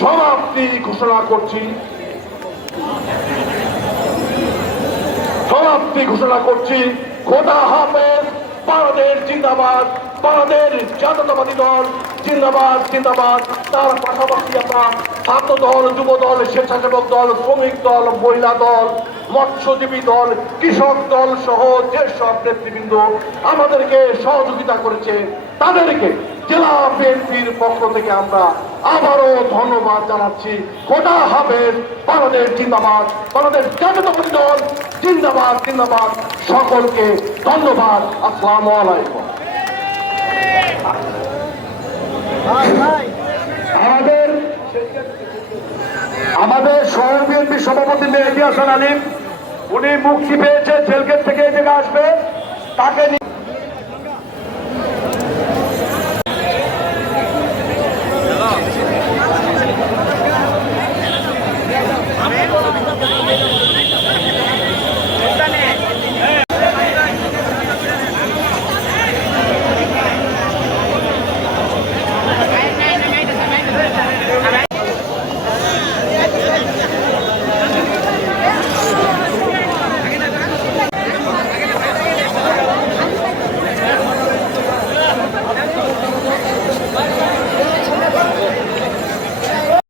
সমাপ্তি ঘোষণা করছি সমাপ্তি ঘোষণা করছি খোদা হাফেজ বাংলাদেশ জিন্দাবাদ বাংলাদেশ জাতীয়তাবাদী দল জিন্দাবাদ জিন্দাবাদ। তার পাশাপাশি আমরা ছাত্র দল যুব দল স্বেচ্ছাসেবক দল, শ্রমিক দল, মহিলা দল, মৎস্যজীবী দল, কৃষক দল সহ যেসব নেতৃবৃন্দ আমাদেরকে সহযোগিতা করেছে, তাদেরকে জেলা বিএনপির পক্ষ থেকে আমরা আবারও ধন্যবাদ জানাচ্ছি। খোদা হাফেজ বাংলাদেশ জিন্দাবাদ। বাংলাদেশ জাতীয়তাবাদী দল জিন্দাবাদ জিন্দাবাদ। সকলকে ধন্যবাদ। আসসালামু আলাইকুম আমাদের আমাদের শহর বিএনপি সভাপতি মেহেদি হাসান আলিম উনি মুক্তি পেয়েছে